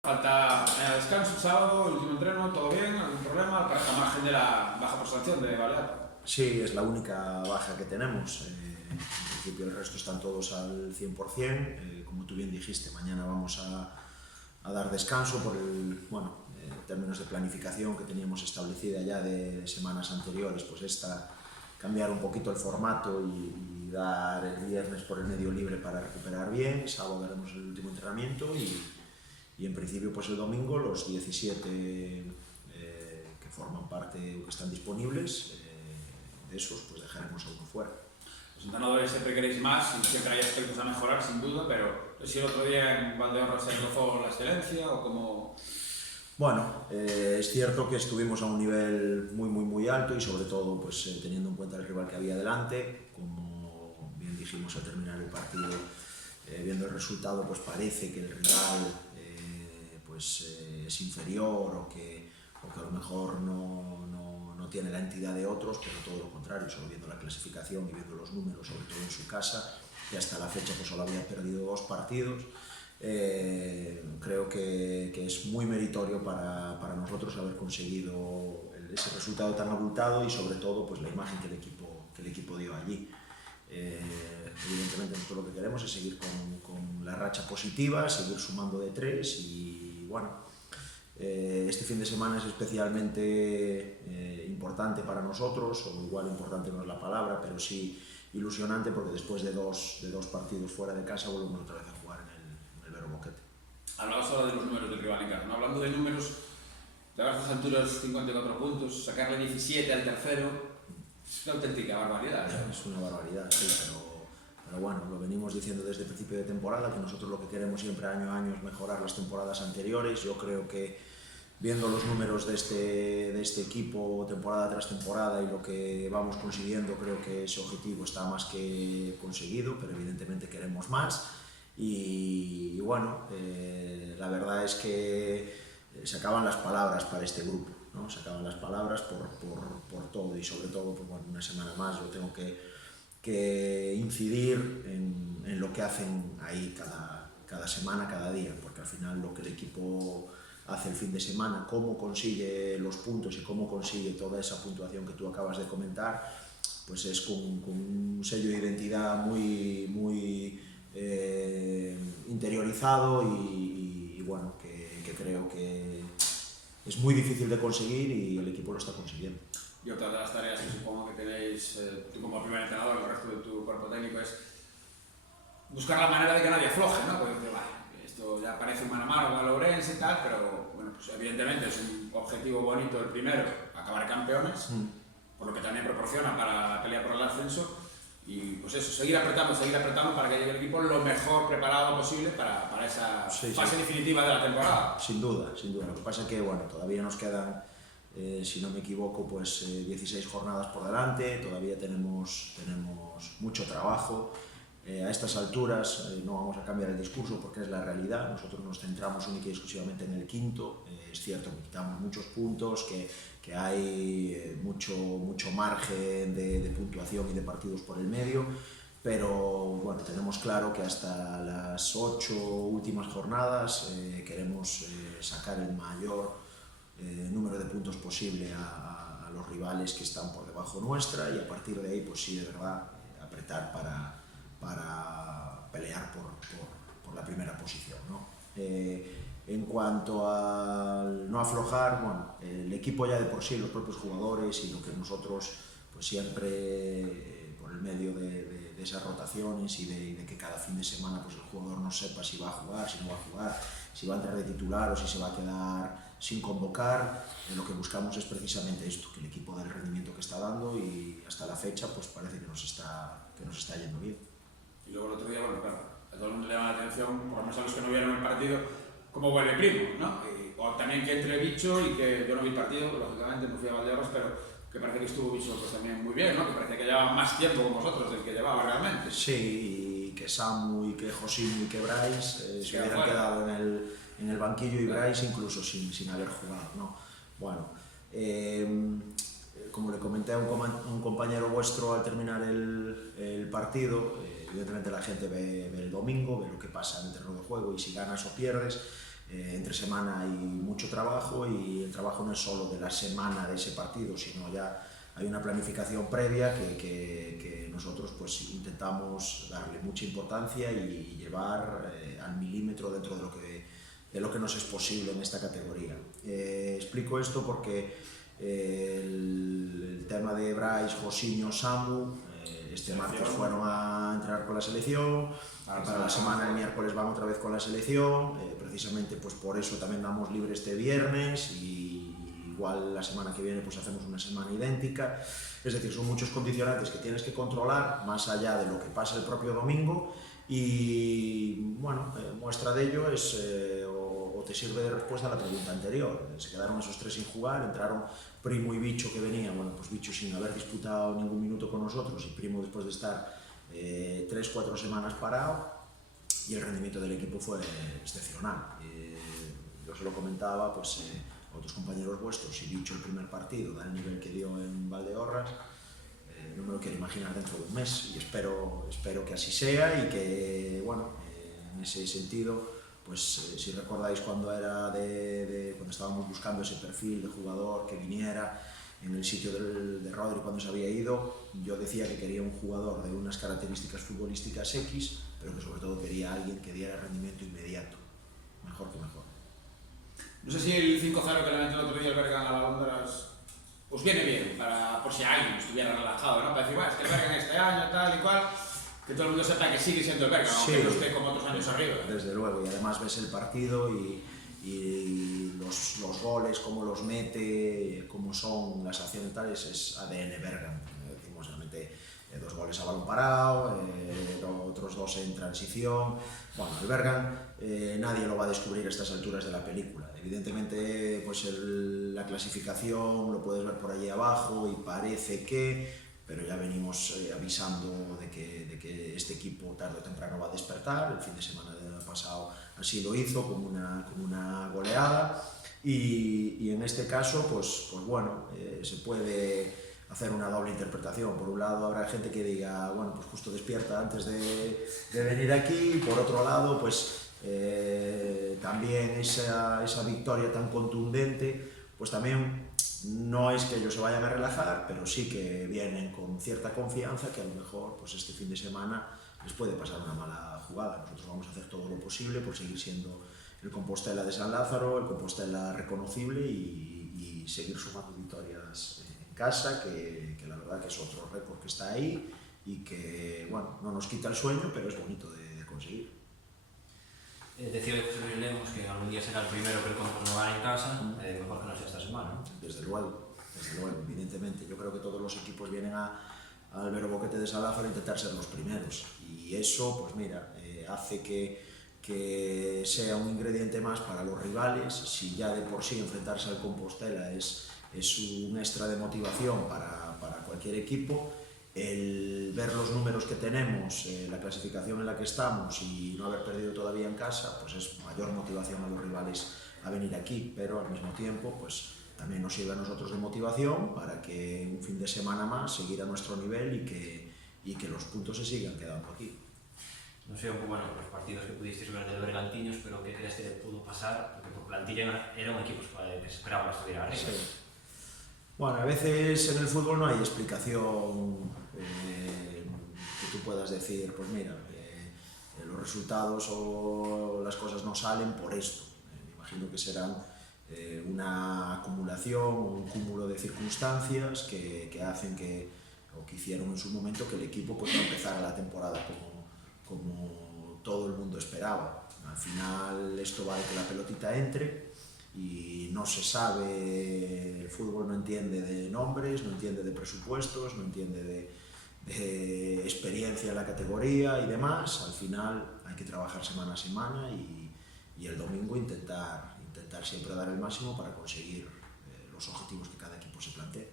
Falta descanso, sábado, el último entreno, todo bien, algún problema, parece a margen de la baja por sanción de Balear. Sí, es la única baja que tenemos. En principio el resto están todos al 100%. Como tú bien dijiste, mañana vamos a dar descanso por términos de planificación que teníamos establecida ya de semanas anteriores, pues cambiar un poquito el formato y dar el viernes por el medio libre para recuperar bien. Sábado haremos el último entrenamiento y en principio pues el domingo los 17 que forman parte o que están disponibles, de esos pues dejaremos a uno fuera. Los entrenadores siempre queréis más y siempre hay aspectos a mejorar, sin duda, pero si el otro día en Valdeorras se rozó la excelencia o como... Bueno, es cierto que estuvimos a un nivel muy alto y sobre todo pues teniendo en cuenta el rival que había delante, como bien dijimos al terminar el partido, viendo el resultado pues parece que el rival es inferior o que a lo mejor no tiene la entidad de otros, pero todo lo contrario, solo viendo la clasificación y viendo los números, sobre todo en su casa, que hasta la fecha pues solo había perdido 2 partidos. Creo que es muy meritorio para nosotros haber conseguido ese resultado tan abultado y sobre todo pues la imagen que el equipo dio allí. Evidentemente nosotros lo que queremos es seguir con la racha positiva, seguir sumando de 3 y bueno, este fin de semana es especialmente importante para nosotros, o igual importante no es la palabra, pero sí ilusionante porque después de dos partidos fuera de casa volvemos otra vez a jugar en el Vero Boquete. Hablabas ahora de los números del rival en casa, ¿no? Hablando de números, llegar a estas alturas 54 puntos, sacarle 17 al tercero, es una auténtica barbaridad, ¿no? Es una barbaridad, sí, pero bueno, lo venimos diciendo desde el principio de temporada, que nosotros lo que queremos siempre año a año es mejorar las temporadas anteriores. Yo creo que viendo los números de este equipo temporada tras temporada y lo que vamos consiguiendo, creo que ese objetivo está más que conseguido, pero evidentemente queremos más. Y bueno, la verdad es que se acaban las palabras para este grupo, ¿no? Se acaban las palabras por todo y sobre todo, pues bueno, una semana más yo tengo que incidir en lo que hacen ahí cada semana, cada día, porque al final lo que el equipo hace el fin de semana, cómo consigue los puntos y cómo consigue toda esa puntuación que tú acabas de comentar, pues es con un sello de identidad muy interiorizado y bueno, que creo que es muy difícil de conseguir y el equipo lo está consiguiendo. Y otra de las tareas que supongo que tenéis, tú como primer entrenador, el resto de tu cuerpo técnico, es buscar la manera de que nadie afloje, ¿no? Porque esto ya parece un mano a mano con el Ourense y tal, pero bueno, pues evidentemente es un objetivo bonito el primero, acabar campeones, por lo que también proporciona para la pelea por el ascenso. Y pues eso, seguir apretando para que llegue el equipo lo mejor preparado posible para esa fase definitiva de la temporada. Sin duda. Lo que pasa es que bueno, todavía nos quedan, si no me equivoco, pues 16 jornadas por delante, todavía tenemos mucho trabajo. A estas alturas no vamos a cambiar el discurso porque es la realidad. Nosotros nos centramos única y exclusivamente en el quinto. Es cierto que quitamos muchos puntos, que hay mucho margen de puntuación y de partidos por el medio, pero bueno, tenemos claro que hasta las 8 últimas jornadas queremos sacar el mayor número de puntos posible a los rivales que están por debajo nuestra y a partir de ahí pues sí, de verdad, apretar para pelear por la primera posición, ¿no? En cuanto al no aflojar, bueno, el equipo ya de por sí, los propios jugadores y lo que nosotros pues siempre por el medio de esas rotaciones y de que cada fin de semana pues el jugador no sepa si va a jugar, si no va a jugar, si va a entrar de titular o si se va a quedar sin convocar, lo que buscamos es precisamente esto, que el equipo dé el rendimiento que está dando y hasta la fecha pues parece que nos está yendo bien. Y luego el otro día, bueno, claro, a todo el mundo le llama la atención, por lo menos a los que no vieron el partido, cómo vuelve Primo, ¿no? O también que entre Bicho y que yo no vi el partido, lógicamente me fui a Valdeorras, pero que parece que estuvo Bicho pues también muy bien, ¿no? Que parece que llevaba más tiempo con vosotros del que llevaba realmente. Sí, y que Samu y que Josimu y que Bryce se hubieran quedado en el banquillo y Bryce incluso sin haber jugado, ¿no? Bueno, como le comenté a un compañero vuestro al terminar el partido, evidentemente la gente ve el domingo, ve lo que pasa en el terreno de juego y si ganas o pierdes, entre semana hay mucho trabajo y el trabajo no es solo de la semana de ese partido, sino ya hay una planificación previa que nosotros pues intentamos darle mucha importancia y llevar al milímetro dentro de lo que nos es posible en esta categoría. Explico esto porque el tema de Brais, Josiño, Samu, este martes fueron a entrenar con la selección, para la semana el miércoles van otra vez con la selección, precisamente pues por eso también damos libre este viernes y igual la semana que viene pues hacemos una semana idéntica. Es decir, son muchos condicionantes que tienes que controlar más allá de lo que pasa el propio domingo y bueno, muestra de ello es o te sirve de respuesta a la pregunta anterior. Se quedaron esos 3 sin jugar, entraron Primo y Bicho que venían, bueno pues Bicho sin haber disputado ningún minuto con nosotros y Primo después de estar 3-4 semanas parado y el rendimiento del equipo fue excepcional. Yo se lo comentaba pues, a otros compañeros vuestros, si Bicho el primer partido da el nivel que dio en Valdeorras, no me lo quiero imaginar dentro de un mes y espero que así sea y que, bueno, en ese sentido, pues si recordáis cuando cuando estábamos buscando ese perfil de jugador que viniera en el sitio de Rodri cuando se había ido, yo decía que quería un jugador de unas características futbolísticas X, pero que sobre todo quería alguien que diera rendimiento inmediato, mejor que mejor. No sé si el 5-0 que le metió el otro día el Bergan a la Honduras os viene bien, por si alguien estuviera relajado, ¿no? Para decir, bueno, es que el Bergan este año, tal y cual, que todo el mundo sepa que sigue siendo el Bergan, sí, aunque no esté como otros años arriba. Desde luego, y además ves el partido y los goles, cómo los mete, cómo son las acciones tales, es ADN Bergan. Decimos, mete 2 goles a balón parado, otros 2 en transición. Bueno, el Bergan nadie lo va a descubrir a estas alturas de la película. Evidentemente, pues la clasificación lo puedes ver por allí abajo y parece que, pero ya venimos avisando de que este equipo tarde o temprano va a despertar. El fin de semana pasado así lo hizo, con una goleada y en este caso pues bueno, se puede hacer una doble interpretación. Por un lado habrá gente que diga, bueno, pues justo despierta antes de venir aquí, por otro lado pues también esa victoria tan contundente pues también no es que ellos se vayan a relajar, pero sí que vienen con cierta confianza que a lo mejor pues este fin de semana les puede pasar una mala jugada. Nosotros vamos a hacer todo lo posible por seguir siendo el Compostela de San Lázaro, el Compostela reconocible y seguir sumando victorias en casa, que la verdad que es otro récord que está ahí y que, bueno, no nos quita el sueño, pero es bonito de conseguir. Decía José Luis Lemos que algún día será el primero que el Compostela no gane en casa, mejor que no sea esta semana, ¿no? Desde luego, evidentemente. Yo creo que todos los equipos vienen al Vero Boquete de San Lázaro a intentar ser los primeros y eso, pues mira, hace que sea un ingrediente más para los rivales. Si ya de por sí enfrentarse al Compostela es un extra de motivación para cualquier equipo, el ver los números que tenemos, la clasificación en la que estamos y no haber perdido todavía en casa, pues es mayor motivación a los rivales a venir aquí, pero al mismo tiempo pues también nos sirve a nosotros de motivación para que un fin de semana más seguir a nuestro nivel y que los puntos se sigan quedando aquí. No sé, un poco, bueno, los partidos que pudisteis ver del Bergantiños, pero ¿qué crees que le pudo pasar? Porque por plantilla era un equipo que se esperaba que estuviera arriba. Sí. Bueno, a veces en el fútbol no hay explicación que tú puedas decir, pues mira, los resultados o las cosas no salen por esto. Me imagino que serán una acumulación, un cúmulo de circunstancias que hacen o que hicieron en su momento que el equipo pues, no empezara la temporada como todo el mundo esperaba. Al final esto va de que la pelotita entre y no se sabe, el fútbol no entiende de nombres, no entiende de presupuestos, no entiende de experiencia en la categoría y demás. Al final hay que trabajar semana a semana y el domingo intentar siempre dar el máximo para conseguir los objetivos que cada equipo se plantee.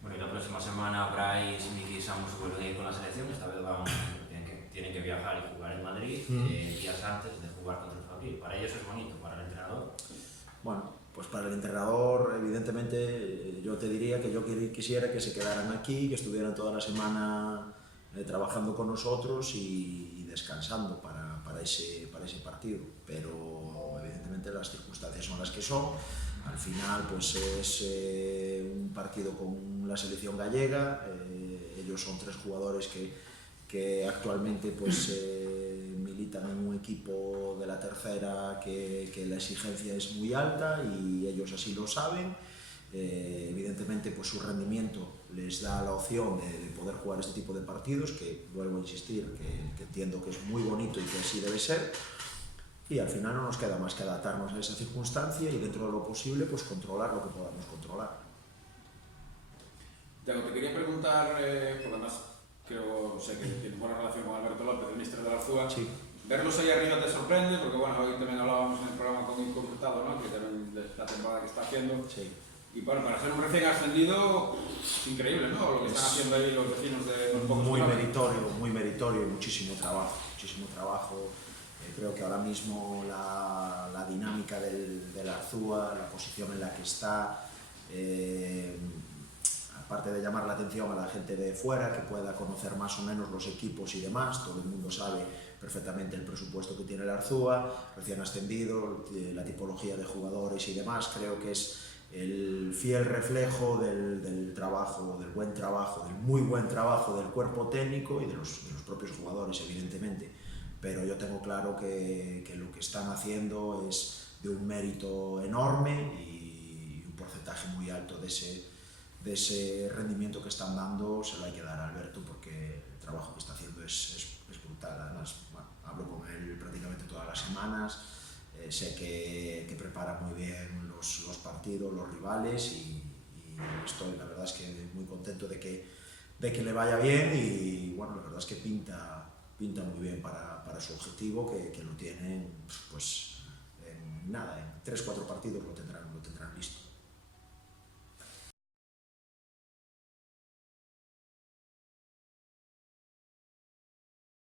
Bueno, y la próxima semana Brais, Miki y Samu se vuelven a ir con la selección. Esta vez tienen que viajar y jugar en Madrid días antes de jugar contra el Fabril. Para ellos es bonito, para el entrenador. Bueno, pues para el entrenador, evidentemente, yo te diría que yo quisiera que se quedaran aquí, que estuvieran toda la semana trabajando con nosotros y descansando para ese partido. Pero evidentemente evidentemente las circunstancias son las que son. Al final pues es un partido con la selección gallega, ellos son 3 jugadores que actualmente pues militan en un equipo de la tercera que la exigencia es muy alta y ellos así lo saben. Evidentemente pues su rendimiento les da la opción de poder jugar este tipo de partidos, que vuelvo a insistir, que entiendo que es muy bonito y que así debe ser, y al final no nos queda más que adaptarnos a esa circunstancia y dentro de lo posible pues controlar lo que podamos controlar. Tiago, te quería preguntar, porque además sé que tienes buena relación con Alberto López, el míster del Arzúa. Sí. Verlos ahí arriba te sorprende, porque bueno, hoy también hablábamos en el programa con Nico Hurtado, ¿no? Que también de la temporada que está haciendo. Sí. Y bueno, para ser un recién ascendido, es increíble, ¿no? Lo que están haciendo ahí los vecinos de los pocos. Muy meritorio y muchísimo trabajo, muchísimo trabajo. Creo que ahora mismo la dinámica del Arzúa, la posición en la que está, aparte de llamar la atención a la gente de fuera, que pueda conocer más o menos los equipos y demás, todo el mundo sabe perfectamente el presupuesto que tiene el Arzúa, recién ascendido, la tipología de jugadores y demás, creo que es el fiel reflejo del trabajo, del buen trabajo, del muy buen trabajo del cuerpo técnico y de los propios jugadores, evidentemente. Pero yo tengo claro que lo que están haciendo es de un mérito enorme y un porcentaje muy alto de ese rendimiento que están dando se lo hay que dar a Alberto, porque el trabajo que está haciendo es brutal. Además, bueno, hablo con él prácticamente todas las semanas, sé que prepara muy bien los partidos, los rivales y estoy, la verdad es que muy contento de que le vaya bien y bueno, la verdad es que pinta muy bien para su objetivo, que lo tienen pues en 3-4 partidos lo